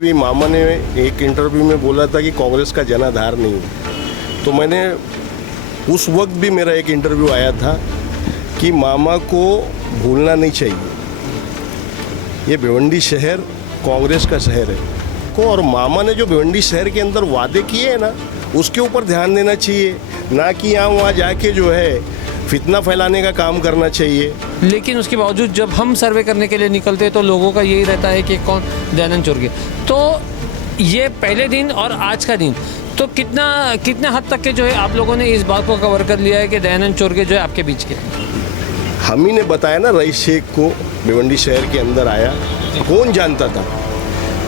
भी मामा ने एक इंटरव्यू में बोला था कि कांग्रेस का जनाधार नहीं है, तो मैंने उस वक्त भी मेरा एक इंटरव्यू आया था कि मामा को भूलना नहीं चाहिए। ये भिवंडी शहर कांग्रेस का शहर है को, और मामा ने जो भिवंडी शहर के अंदर वादे किए हैं ना, उसके ऊपर ध्यान देना चाहिए, ना कि यहाँ वहाँ जाके जो है फितना फैलाने का काम करना चाहिए। लेकिन उसके बावजूद जब हम सर्वे करने के लिए निकलते हैं तो लोगों का यही रहता है कि कौन दयानंद चोरगे। तो ये पहले दिन और आज का दिन तो कितना हद तक के जो है आप लोगों ने इस बात को कवर कर लिया है कि दयानंद चोरगे जो है आपके बीच के? हम ही ने बताया ना, रईस शेख को भिवंडी शहर के अंदर आया, कौन जानता था।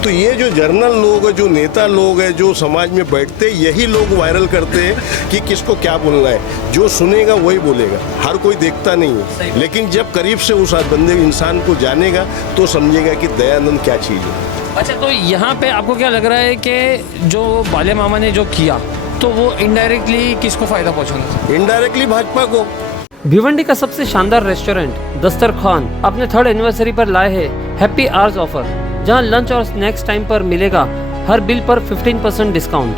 तो ये जो जर्नल लोग हैं, जो नेता लोग हैं, जो समाज में बैठते, यही लोग वायरल करते हैं कि किसको क्या बोलना है। जो सुनेगा वही बोलेगा, हर कोई देखता नहीं है। लेकिन जब करीब से उस बंदे इंसान को जानेगा तो समझेगा कि दयानंद क्या चीज़ है। अच्छा, तो यहाँ पे आपको क्या लग रहा है कि जो बाले मामा ने जो किया तो वो इनडायरेक्टली किसको फ़ायदा पहुँचाना? इनडायरेक्टली भाजपा को। भिवंडी का सबसे शानदार रेस्टोरेंट दस्तरखान अपने 3rd एनिवर्सरी पर लाए है हैप्पी आवर्स ऑफर, जहां लंच और स्नैक्स टाइम पर मिलेगा हर बिल पर 15% डिस्काउंट।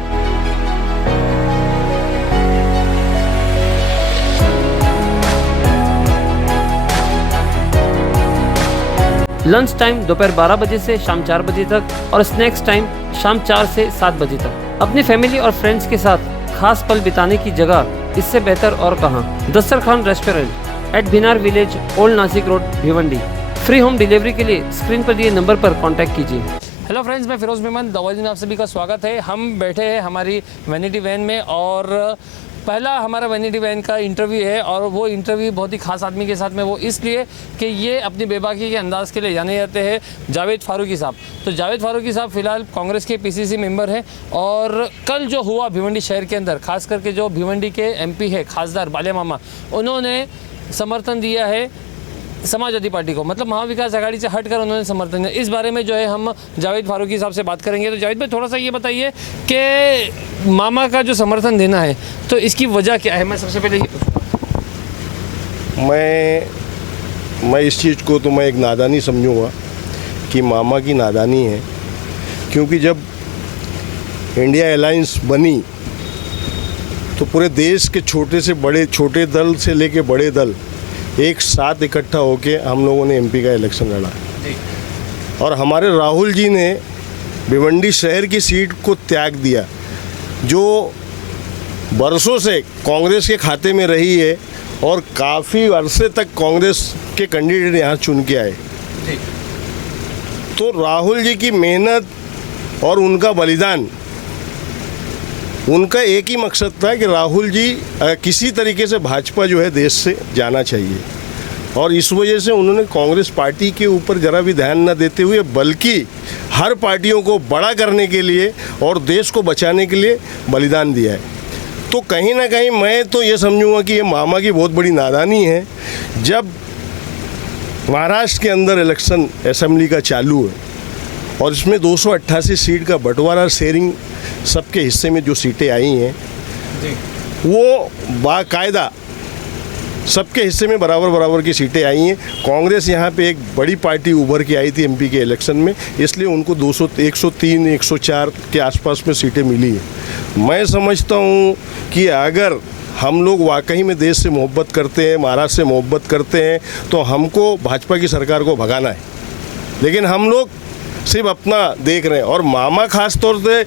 लंच टाइम दोपहर 12 बजे से शाम 4 बजे तक और स्नैक्स टाइम शाम 4 से 7 बजे तक। अपनी फैमिली और फ्रेंड्स के साथ खास पल बिताने की जगह इससे बेहतर और कहां। Dastarkhan restaurant at Bhinar village, old Nashik road, Bhiwandi. Free home delivery के लिए स्क्रीन पर दिए नंबर पर कांटेक्ट कीजिए। हेलो फ्रेंड्स, मैं फिरोज मेमन दवाजी, आप सभी का स्वागत है। हम बैठे हैं हमारी वैनिटी वैन में और पहला हमारा वैनिटी वैन का इंटरव्यू है और वो इंटरव्यू बहुत ही खास आदमी के साथ में, वो इसलिए कि ये अपनी बेबाकी के अंदाज़ के लिए जाने जाते हैं जावेद फारूकी साहब। तो जावेद फारूकी साहब फ़िलहाल कांग्रेस के पीसीसी मेंबर हैं और कल जो हुआ भिवंडी शहर के अंदर, खास करके जो भिवंडी के एमपी है खासदार बाले मामा, उन्होंने समर्थन दिया है समाजवादी पार्टी को, मतलब महाविकास आघाड़ी से हटकर उन्होंने समर्थन दिया। इस बारे में जो है हम जावेद फारूकी साहब से बात करेंगे। तो जावेद भाई, थोड़ा सा ये बताइए कि मामा का जो समर्थन देना है तो इसकी वजह क्या है? मैं सबसे पहले ये पूछूंगा। मैं इस चीज़ को तो मैं एक नादानी समझूंगा कि मामा की नादानी है, क्योंकि जब इंडिया अलायंस बनी तो पूरे देश के छोटे दल से लेके बड़े दल एक साथ इकट्ठा होके हम लोगों ने एमपी का इलेक्शन लड़ा और हमारे राहुल जी ने भिवंडी शहर की सीट को त्याग दिया, जो बरसों से कांग्रेस के खाते में रही है और काफ़ी अरसे तक कांग्रेस के कैंडिडेट यहाँ चुन के आए। तो राहुल जी की मेहनत और उनका बलिदान, उनका एक ही मकसद था कि राहुल जी किसी तरीके से भाजपा जो है देश से जाना चाहिए, और इस वजह से उन्होंने कांग्रेस पार्टी के ऊपर ज़रा भी ध्यान न देते हुए बल्कि हर पार्टियों को बड़ा करने के लिए और देश को बचाने के लिए बलिदान दिया है। तो कहीं ना कहीं मैं तो ये समझूंगा कि ये मामा की बहुत बड़ी नादानी है। जब महाराष्ट्र के अंदर इलेक्शन असेंबली का चालू है और इसमें 288 सीट का बंटवारा शेयरिंग सबके हिस्से में जो सीटें आई हैं वो बाकायदा सबके हिस्से में बराबर की सीटें आई हैं। कांग्रेस यहाँ पे एक बड़ी पार्टी उभर के आई थी एमपी के इलेक्शन में, इसलिए उनको 103 104 के आसपास में सीटें मिली हैं। मैं समझता हूँ कि अगर हम लोग वाकई में देश से मोहब्बत करते हैं, महाराष्ट्र से मोहब्बत करते हैं, तो हमको भाजपा की सरकार को भगाना है। लेकिन हम लोग सिर्फ अपना देख रहे हैं और मामा खास तौर से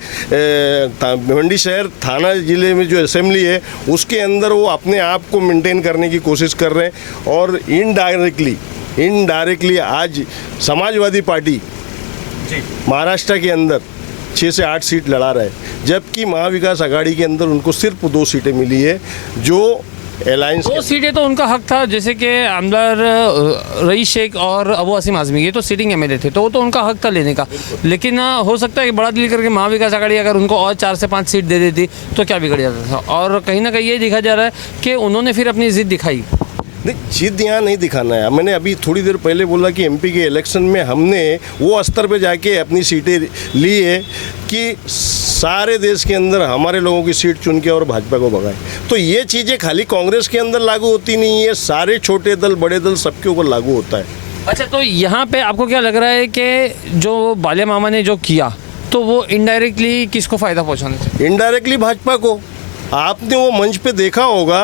भिवंडी शहर थाना ज़िले में जो असेंबली है उसके अंदर वो अपने आप को मेंटेन करने की कोशिश कर रहे हैं और इनडायरेक्टली आज समाजवादी पार्टी महाराष्ट्र के अंदर 6 से 8 सीट लड़ा रहा है, जबकि महाविकास आघाड़ी के अंदर उनको सिर्फ 2 सीटें मिली है। जो अलायंस 2 सीटें तो उनका हक था, जैसे कि आमदार रईस शेख और अबू आसिम आजमी, ये तो सिटिंग एमएलए थे, तो वो तो उनका हक था लेने का। लेकिन हो सकता है कि बड़ा दिल करके महाविकास आघाड़ी अगर उनको और 4 से 5 सीट दे देती तो क्या बिगड़ जाता था। और कहीं ना कहीं ये दिखा जा रहा है कि उन्होंने फिर अपनी जिद दिखाई। नहीं, जिद यहाँ नहीं दिखाना है। मैंने अभी थोड़ी देर पहले बोला कि एमपी के इलेक्शन में हमने वो स्तर पे जाके अपनी सीटें ली है कि सारे देश के अंदर हमारे लोगों की सीट चुन के और भाजपा को भगाए। तो ये चीज़ें खाली कांग्रेस के अंदर लागू होती नहीं है, सारे छोटे दल बड़े दल सबके ऊपर लागू होता है। अच्छा, तो यहाँ पे आपको क्या लग रहा है कि जो बाले मामा ने जो किया तो वो इनडायरेक्टली किसको फ़ायदा पहुंचाना चाहिए? इनडायरेक्टली भाजपा को। आपने वो मंच पे देखा होगा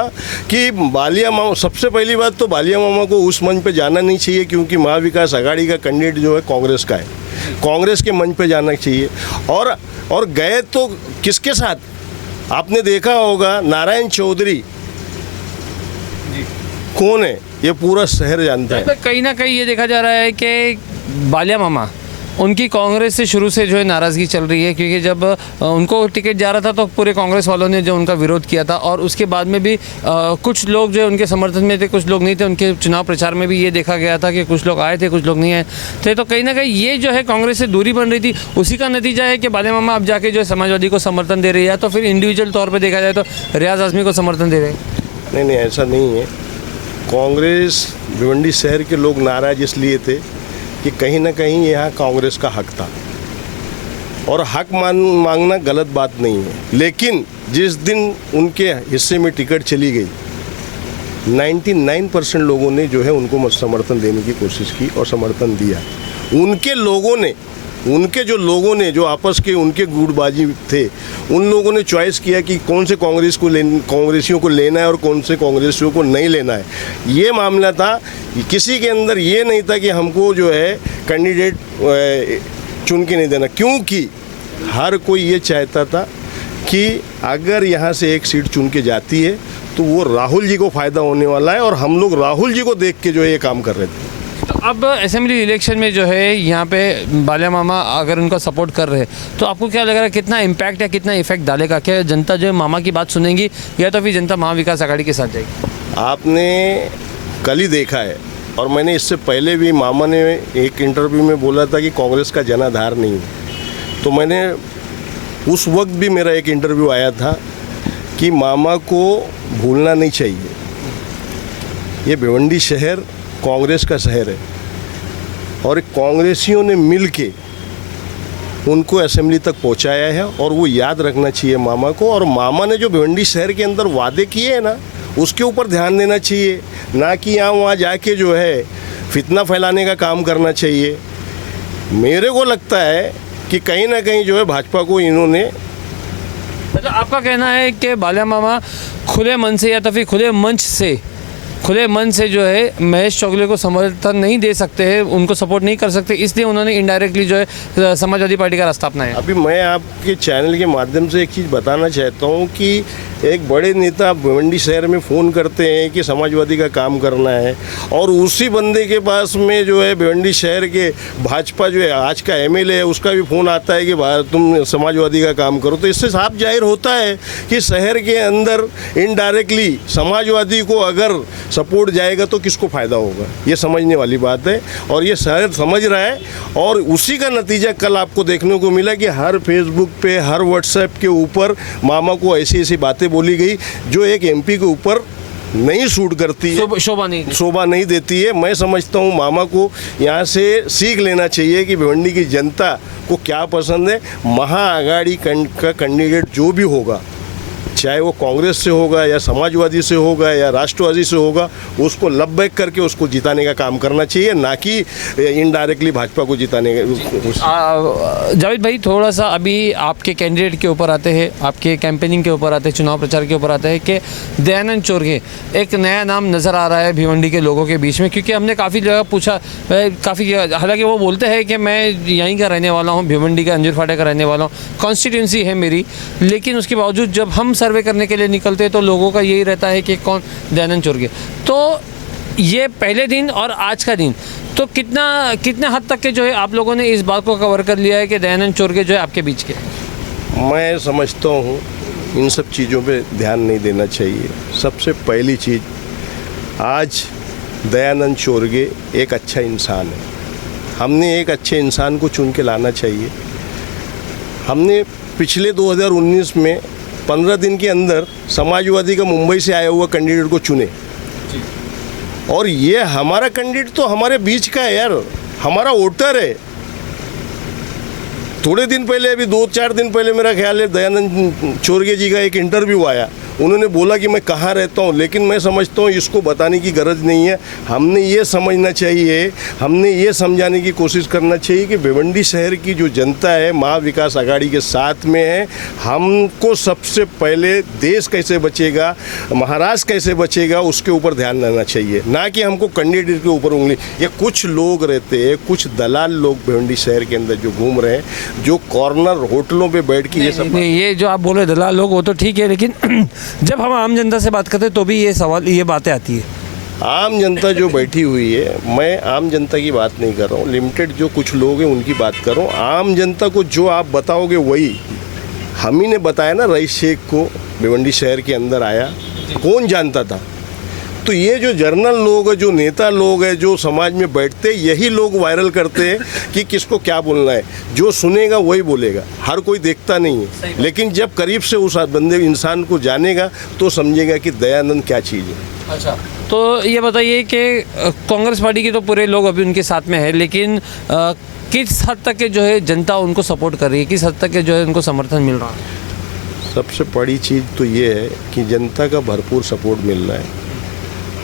कि बालिया मामा, सबसे पहली बात तो बालिया मामा को उस मंच पे जाना नहीं चाहिए, क्योंकि महाविकास आघाड़ी का कैंडिडेट जो है कांग्रेस का है, कांग्रेस के मंच पे जाना चाहिए। और गए तो किसके साथ? आपने देखा होगा नारायण चौधरी कौन है, ये पूरा शहर जानता है। तो कहीं ना कहीं ये देखा जा रहा है कि बालिया मामा उनकी कांग्रेस से शुरू से जो है नाराज़गी चल रही है, क्योंकि जब उनको टिकट जा रहा था तो पूरे कांग्रेस वालों ने जो उनका विरोध किया था, और उसके बाद में भी कुछ लोग जो है उनके समर्थन में थे, कुछ लोग नहीं थे। उनके चुनाव प्रचार में भी ये देखा गया था कि कुछ लोग आए थे, कुछ लोग नहीं आए थे। तो कहीं ना कहीं ये जो है कांग्रेस से दूरी बन रही थी, उसी का नतीजा है कि बालिया मामा अब जाके जो है समाजवादी को समर्थन दे रही है। तो फिर इंडिविजुअल तौर पर देखा जाए तो रियाज आज़मी को समर्थन दे रहे हैं। नहीं, ऐसा नहीं है। कांग्रेस भिवंडी शहर के लोग नाराज इसलिए थे कि कहीं ना कहीं यहाँ कांग्रेस का हक था, और हक मांगना गलत बात नहीं है। लेकिन जिस दिन उनके हिस्से में टिकट चली गई, 99% लोगों ने जो है उनको समर्थन देने की कोशिश की और समर्थन दिया। उनके जो लोगों ने जो आपस के उनके गुटबाजी थे, उन लोगों ने चॉइस किया कि कौन से कांग्रेसियों को लेना है और कौन से कांग्रेसियों को नहीं लेना है। ये मामला था, किसी के अंदर ये नहीं था कि हमको जो है कैंडिडेट चुन के नहीं देना, क्योंकि हर कोई ये चाहता था कि अगर यहाँ से एक सीट चुन के जाती है तो वो राहुल जी को फ़ायदा होने वाला है, और हम लोग राहुल जी को देख के जो है ये काम कर रहे थे। तो अब असेंबली इलेक्शन में जो है यहाँ पे बालिया मामा अगर उनका सपोर्ट कर रहे हैं, तो आपको क्या लग रहा है कितना इम्पैक्ट या कितना इफेक्ट डालेगा? क्या जनता जो है मामा की बात सुनेगी, या तो फिर जनता महाविकास आघाड़ी के साथ जाएगी? आपने कल ही देखा है, और मैंने इससे पहले भी मामा ने एक इंटरव्यू में बोला था कि कांग्रेस का जनाधार नहीं है। तो मैंने उस वक्त भी मेरा एक इंटरव्यू आया था कि मामा को भूलना नहीं चाहिए, ये भिवंडी शहर कांग्रेस का शहर है, और कांग्रेसियों ने मिल के उनको असेंबली तक पहुंचाया है, और वो याद रखना चाहिए मामा को। और मामा ने जो भिवंडी शहर के अंदर वादे किए हैं ना, उसके ऊपर ध्यान देना चाहिए, ना कि यहाँ वहाँ जाके जो है फितना फैलाने का काम करना चाहिए। मेरे को लगता है कि कहीं ना कहीं जो है भाजपा को इन्होंने, मतलब आपका कहना है कि बालिया मामा खुले मन से या तो फिर खुले मन से जो है महेश चौगले को समर्थन नहीं दे सकते हैं, उनको सपोर्ट नहीं कर सकते, इसलिए उन्होंने इनडायरेक्टली जो है समाजवादी पार्टी का रास्ता अपनाया। अभी मैं आपके चैनल के माध्यम से एक चीज़ बताना चाहता हूँ कि एक बड़े नेता भिवंडी शहर में फ़ोन करते हैं कि समाजवादी का काम करना है, और उसी बंदे के पास में जो है भिवंडी शहर के भाजपा जो है आज का एमएलए है, उसका भी फ़ोन आता है कि तुम समाजवादी का काम करो। तो इससे साफ जाहिर होता है कि शहर के अंदर इनडायरेक्टली समाजवादी को अगर सपोर्ट जाएगा तो किसको फ़ायदा होगा, ये समझने वाली बात है, और ये शहर समझ रहा है। और उसी का नतीजा कल आपको देखने को मिला कि हर फेसबुक पे, हर व्हाट्सएप के ऊपर मामा को ऐसी ऐसी बातें बोली गई जो एक एमपी के ऊपर नहीं सूट करती है, शोभा नहीं देती है। मैं समझता हूँ मामा को यहाँ से सीख लेना चाहिए कि भिवंडी की जनता को क्या पसंद है। महाआघाड़ी का कैंडिडेट जो भी होगा, चाहे वो कांग्रेस से होगा या समाजवादी से होगा या राष्ट्रवादी से होगा, उसको लबैक करके उसको जिताने का काम करना चाहिए, ना कि इनडायरेक्टली भाजपा को जिताने का। जावेद भाई, थोड़ा सा अभी आपके कैंडिडेट के ऊपर आते हैं, आपके कैंपेनिंग के ऊपर आते हैं, चुनाव प्रचार के ऊपर आते हैं कि दयानंद चोरगे एक नया नाम नज़र आ रहा है भिवंडी के लोगों के बीच में, क्योंकि हमने काफ़ी जगह पूछा, हालांकि वो बोलते हैं कि मैं यहीं का रहने वाला हूँ, भिवंडी का अंजुर फाटे का रहने वाला हूँ, कॉन्स्टिट्यूंसी है मेरी, लेकिन उसके बावजूद जब हम सर्वे करने के लिए निकलते तो लोगों का यही रहता है कि कौन दयानंद चोरगे। तो ये पहले दिन और आज का दिन तो कितना हद तक के जो है आप लोगों ने इस बात को कवर कर लिया है कि दयानंद चोरगे जो है आपके बीच के? मैं समझता हूँ इन सब चीज़ों पे ध्यान नहीं देना चाहिए। सबसे पहली चीज़, आज दयानंद चोरगे एक अच्छा इंसान है, हमने एक अच्छे इंसान को चुन के लाना चाहिए। हमने पिछले 2019 में 15 दिन के अंदर समाजवादी का मुंबई से आया हुआ कैंडिडेट को चुने, और ये हमारा कैंडिडेट तो हमारे बीच का है यार, हमारा वोटर है। थोड़े दिन पहले, अभी 2-4 दिन पहले मेरा ख्याल है दयानंद चोरगे जी का एक इंटरव्यू आया, उन्होंने बोला कि मैं कहाँ रहता हूँ, लेकिन मैं समझता हूँ इसको बताने की गरज नहीं है। हमने ये समझना चाहिए, हमने ये समझाने की कोशिश करना चाहिए कि भिवंडी शहर की जो जनता है महा विकास आघाड़ी के साथ में है। हमको सबसे पहले देश कैसे बचेगा, महाराष्ट्र कैसे बचेगा, उसके ऊपर ध्यान देना चाहिए, ना कि हमको कैंडिडेट के ऊपर उंगली। ये कुछ लोग रहते हैं, कुछ दलाल लोग भिवंडी शहर के अंदर जो घूम रहे हैं, जो कॉर्नर होटलों पे बैठ के ये सब नहीं, ये जो आप बोल रहे दलाल लोग वो तो ठीक है, लेकिन जब हम आम जनता से बात करते हैं तो भी ये बातें आती है। आम जनता जो बैठी हुई है, मैं आम जनता की बात नहीं कर रहा हूँ, लिमिटेड जो कुछ लोग हैं उनकी बात कर रहा हूँ। आम जनता को जो आप बताओगे वही हम ही ने बताया ना। रईस शेख को भिवंडी शहर के अंदर आया, कौन जानता था? तो ये जो जर्नल लोग हैं, जो नेता लोग हैं, जो समाज में बैठते हैं, यही लोग वायरल करते हैं कि किसको क्या बोलना है। जो सुनेगा वही बोलेगा, हर कोई देखता नहीं है। लेकिन जब करीब से उस बंदे इंसान को जानेगा तो समझेगा कि दयानंद क्या चीज़ है। अच्छा, तो ये बताइए कि कांग्रेस पार्टी के तो पूरे लोग अभी उनके साथ में है, लेकिन किस हद तक के जो है जनता उनको सपोर्ट कर रही है, किस हद तक के जो है उनको समर्थन मिल रहा है? सबसे बड़ी चीज़ तो ये है कि जनता का भरपूर सपोर्ट मिल रहा है।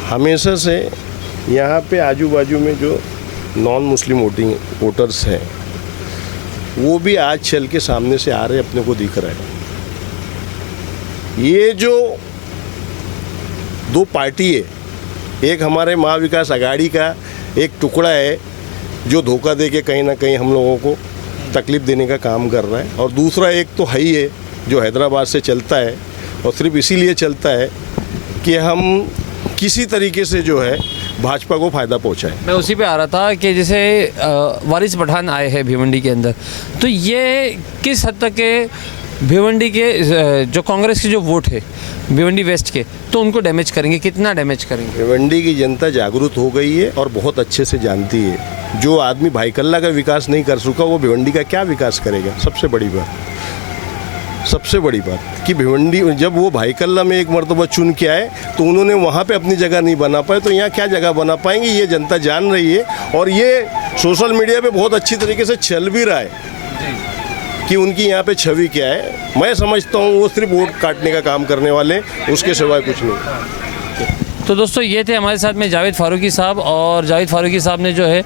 हमेशा से यहाँ पे आजू बाजू में जो नॉन मुस्लिम वोटर्स हैं वो भी आज चल के सामने से आ रहे, अपने को दिख रहा है। ये जो दो पार्टी है, एक हमारे महा विकास आघाड़ी का एक टुकड़ा है जो धोखा दे के कहीं ना कहीं हम लोगों को तकलीफ़ देने का काम कर रहा है, और दूसरा एक तो है ही है जो हैदराबाद से चलता है, और सिर्फ इसीलिए चलता है कि हम किसी तरीके से जो है भाजपा को फ़ायदा पहुंचाए। मैं उसी पे आ रहा था कि जैसे वारिस पठान आए हैं भिवंडी के अंदर, तो ये किस हद तक के भिवंडी के जो कांग्रेस के जो वोट है भिवंडी वेस्ट के, तो उनको डैमेज करेंगे, कितना डैमेज करेंगे? भिवंडी की जनता जागरूक हो गई है और बहुत अच्छे से जानती है। जो आदमी भाईकल्ला का विकास नहीं कर सका वो भिवंडी का क्या विकास करेगा? सबसे बड़ी बात कि भिवंडी जब वो भाईकल्ला में एक मरतबा चुन के आए तो उन्होंने वहाँ पे अपनी जगह नहीं बना पाए, तो यहाँ क्या जगह बना पाएंगे? ये जनता जान रही है, और ये सोशल मीडिया पे बहुत अच्छी तरीके से चल भी रहा है कि उनकी यहाँ पे छवि क्या है। मैं समझता हूँ वो सिर्फ वोट काटने का काम करने वाले, उसके सिवाय कुछ नहीं। तो दोस्तों ये थे हमारे साथ में जावेद फारूकी साहब, और जावेद फारूकी साहब ने जो है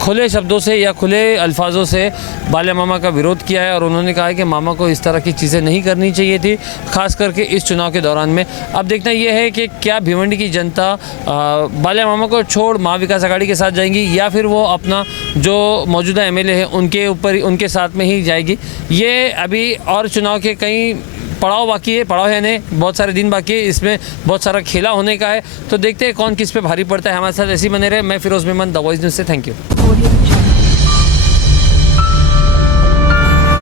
खुले शब्दों से या खुले अल्फाजों से बाल्या मामा का विरोध किया है, और उन्होंने कहा है कि मामा को इस तरह की चीज़ें नहीं करनी चाहिए थी, खास करके इस चुनाव के दौरान में। अब देखना यह है कि क्या भिवंडी की जनता बाल्या मामा को छोड़ महा विकास आघाड़ी के साथ जाएंगी, या फिर वो अपना जो मौजूदा एमएलए है उनके साथ में ही जाएगी। ये अभी और चुनाव के कई पड़ाव बाकी है, पड़ाव है नहीं, बहुत सारे दिन बाकी है, इसमें बहुत सारा खेला होने का है। तो देखते हैं कौन किस पे भारी पड़ता है। हमारे साथ ऐसे ही बने रहे। मैं Feroz Memon, the Voice News से, थैंक यू।